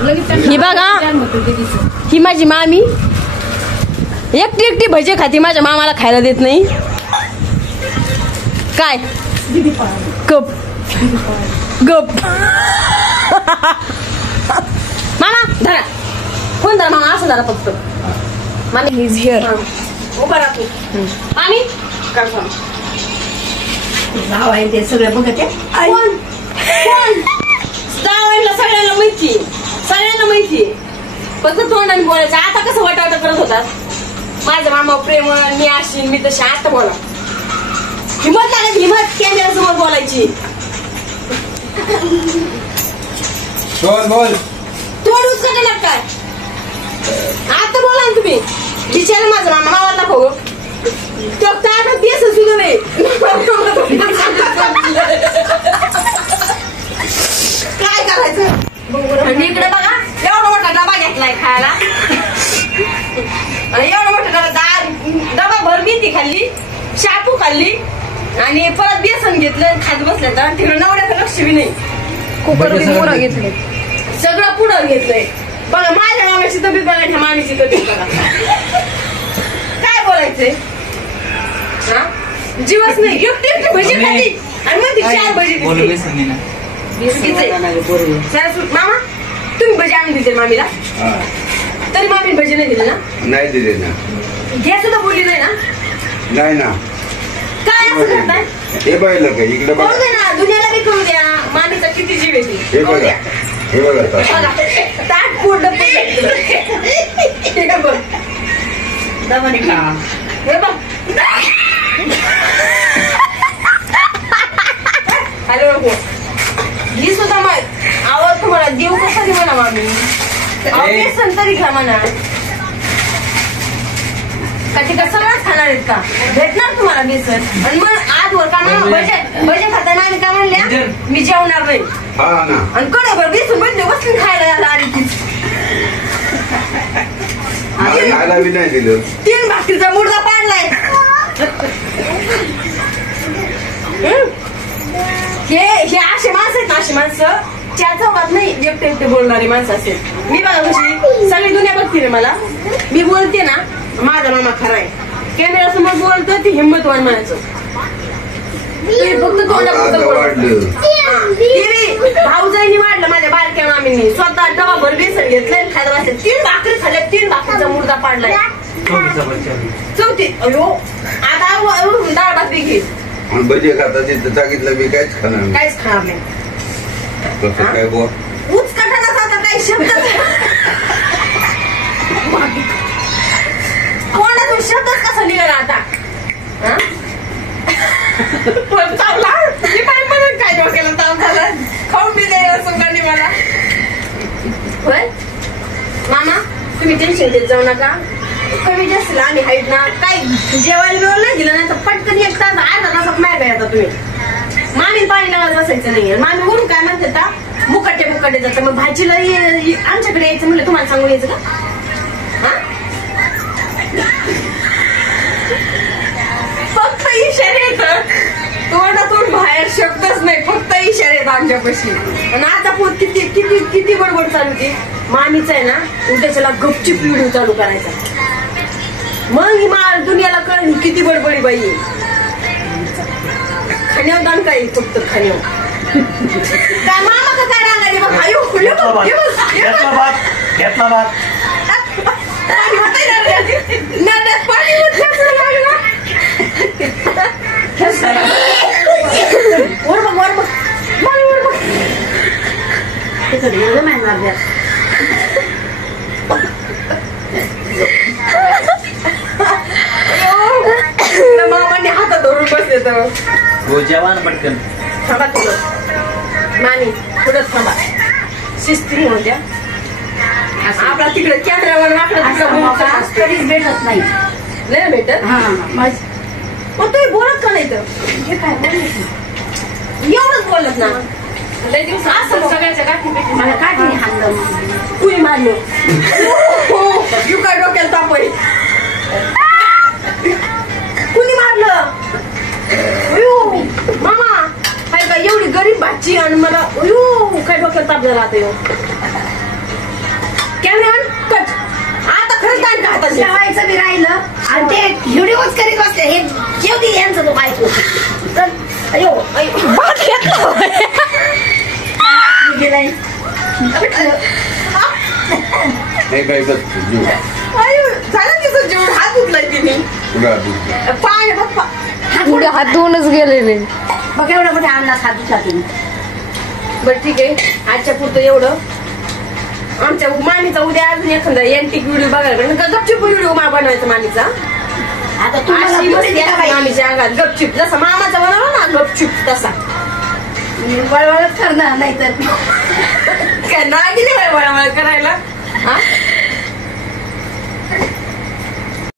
ही बघा, ही माझी मामी एकटी एकटी भजे खाती, माझ्या मामाला खायला देत नाही. काय गप गप. मामा धरा, कोण धरा मामा, असं धरा फक्त. मामी इज हिअर. उभा राहतो मामी. काय सांग नाव आहे ते सगळं बघत आहे. कोण कोण जावायला सगळ्यांना माहिती, सगळ्यांना माहिती. फक्त तोंडाने बोलायचं. आता कसं वाटावटा करत होतात. माझा मामा प्रेम, मी अशी मी तशी. आता बोला, हिंमत लागत, हिंमत कॅमेरा समोर बोलायची. बोल बोल. तोंड उचकटे ना काय. आता बोला ना तुम्ही. विचार माझा मामा, मामाला दाखव. तो ताटात बेस सुद्धा नाही. काय करायचं. आणि इकडे बघा, एवढा मोठा डबा घेतलाय खायला. एवढा मोठा डबा भर मेथी खाल्ली, शापू खाल्ली आणि परत बेसन घेतलं. खात बसल्या तर तिकडे नवऱ्याचं लक्ष बी नाही. कुकर पुढं घेतलंय, सगळं पुढं घेतलंय. बघा माझ्या मामाची तब्येत बघा, ह्या मामीची तब्येत बघा. काय बोलायचंय. हा जीवच नाही. एकटी एकटी भजी खाती आणि मग ती 4 भजी दिसते. मामा तुम्ही भजी आणून दिले मामीला, तरी मामी भजी नाही दिले ना. नाही दिले ना. घ्या सुद्धा बोलली नाही ना. नाही ना. काय असं करताय. हे बघितलं का इकडे बघा ना, दुनियाला बी करू द्या मामीचा किती जीव येते. हे बघा, हे बघा ताट पूर्ण बघ दमाने खा. हे बघ हॅलो नको ही सुद्धा आवड तुम्हाला देऊ कसं दे म्हणा मामी. बेसन तरी खा म्हणा. का तिकडे सगळंच खाणार आहेत का. भेटणार तुम्हाला बेसन. आणि मग आजवर का भजे खाताना आम्ही काय म्हणल्या, मी जेवणार नाही. आणि कडे बेसन भेटले बसून खायला आली तीच. नाही दिलं. 3 भाकरीचा मुर्दा पाडलाय. हे असे माणसं आहेत ना, अशी माणसं 4 चौकात नाही एकटे एकटे बोलणारी माणसं असेल. मी बघा कशी सगळी दुनिया बघते रे मला. मी बोलते ना, माझा मामा खरा आहे. कॅमेरा समोर बोलतो ती हिंमतवान म्हणायचं. फक्त भाऊजाईनी वाढलं माझ्या बारक्या मामींनी. स्वतः डबा भर बेसन घेतलंय खायला बसले. 3 भाकरी खाल्ल्या, 3 भाकरीचा मुर्दा पाडलाय. 4थी. अयो आता डाळ भात बी घे. भजी खाता तिथं सांगितलं मी काहीच खाणार नाही. काहीच खाणार नाही. कसं काय बोल उचकटाचा आता काही शब्द कोणातून शब्दच कसा निघाला आता. चावला मी काय म्हणून काय डोक्याला ताप झाला. खाऊन बी नाही सुंगांनी मला. होय मामा तुम्ही टेन्शन घेत जाऊ नका. कमी जास्त आम्ही हाईट ना. काही जेवायला बिवायला नाही दिलं नाही तर पटकन 1 तास अर्धा तासात नाही आता तुम्ही. मामी पाणी लावायला बसायचं नाही. मामी वरून काय म्हणते आता मुकाटे जातं. मग भाजीला आमच्याकडे यायचं म्हणलं तुम्हाला सांगून यायचं का. फक्त इशारे येतं तोंडातून बाहेर शब्दच नाही. फक्त इशारे येत आमच्यापाशी. आणि आता पोत किती किती किती बडबड चालू होती. मामीच आहे ना उद्याच्याला गपचूप व्हिडिओ चालू करायचा. मग ही दुनियाला कळ किती बडबडी बाई. खाण्यावर दान काय फक्त खाण्यावर काय मामा का काय रांगायचे बघ. घेतला भात पाणी वर बघ वर बघ वर बघ. मामाने हातात धरून बसले तर जेवण पटकन. थांबा थोडं नानी थोडं थांबा. शिस्ती होत्या आपला तिकडे कॅमेरावर वाकडा कधीच भेटत नाही. नाही भेटत. मग तुम्ही बोलत का नाही तर हे काय बोलायचं. एवढंच बोलत ना. लय दिवस असं सगळ्याच्या गाठी भेटली. मला काठी हाणलं कुणी मारलं. यू काय डोक्याला ताप आहे. कुणी मारलं. मामा हाय का एवढी गरीब भाजी आणि मला काय डोक्याला ताप झाला आता. तो काय तो चल अयो अयो भात घेतला गेलाय नाही काय तर जीव आयु, झालं तिचं जीवन हात उठलाय तिने पुढे आधी. पाय बघ पुढे हात धुवूनच गेलेले. बघ एवढा मोठा आणला साधूसाठी बरं ठीक आहे आजच्या पुरतं एवढं. आमच्या मामीचा उद्या अजून एखादा एंटिक व्हिडिओ बघायला गपचिप व्हिडिओ बनवायचा मामीचा. आता तुम्हाला अशी मस्ती बोलते का असते बाई? मामीच्या अंगात गपचिप जसा मामाचा बनवला ना गपचिप तसा. वळवळच करणार नाही तर काय नाही दिली बाई वळवळ करायला हा